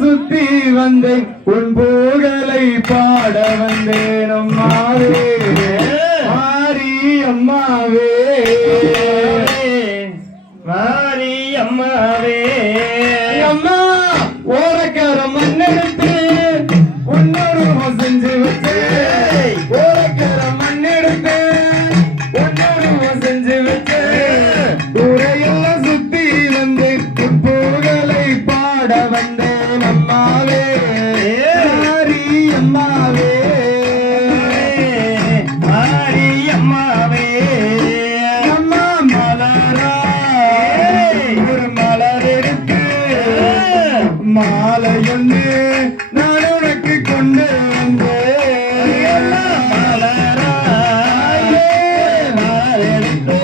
சுத்தி வந்தேன் உன் புகழை பாட வந்தேன் அம்மாவே மாரி அம்மாவே மாரி அம்மாவே அம்மா ஓரக்கர மண்ணெடுத்து உன்னொருவம் செஞ்சு வச்சு ஓரக்கர மண்ணெடுத்து உன்னொருவம் செஞ்சு வச்சு ஊரையெல்லாம் சுத்தி வந்து புகழை பாட வந்தேன் அம்மாவே மாரி அம்மாவே மாரி அம்மாவே அம்மா மலரா ஒரு மலர் எடுத்து மாலை ஒன்று நான் உனக்கு கொண்டு வந்தேன் மலராயே மாலெடுத்து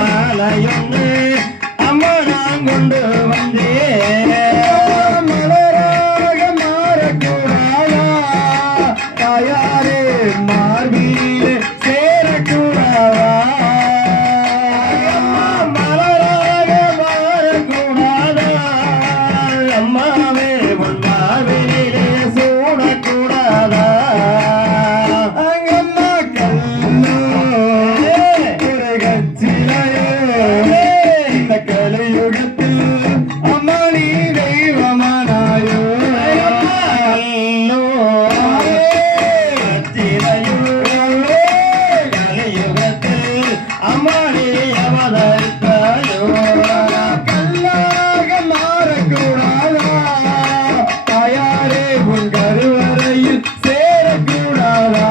மாலையொன்று அம்மா நான் கொண்டு வந்தேன் மலராக மாறக்கூடாதா தாயாரே மார்பிலே சேரக்கூடாதா மலராக மாறக்கூடாதா அம்மாவே உன் மார்பிலே சூடக்கூடாதா அங்கம்மா கல்லோ கச்சிலையோ இந்த கலியுகத்தில் அம்மா நீ தெய்வமானாயோ கல்லாக மாறக்கூடாதா தாயாரே உன் கருவறையில் சேரக்கூடாதா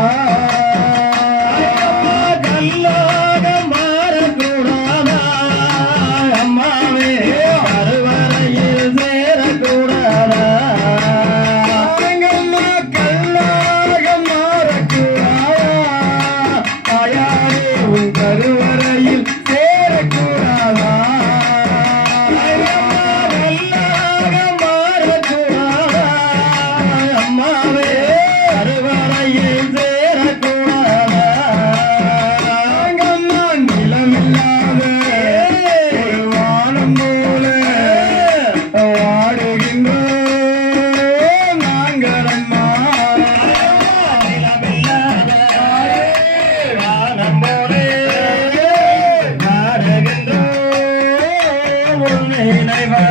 அங்கம்மா கல்லாக மாறக்கூடாதா தாயாரே உன் கருவறையில் சேரக்கூடாதா அங்கம்மா நிலமில்லாத ஒரு வானம் போல வாடுகின்ற நாங்களம்மா நினைவா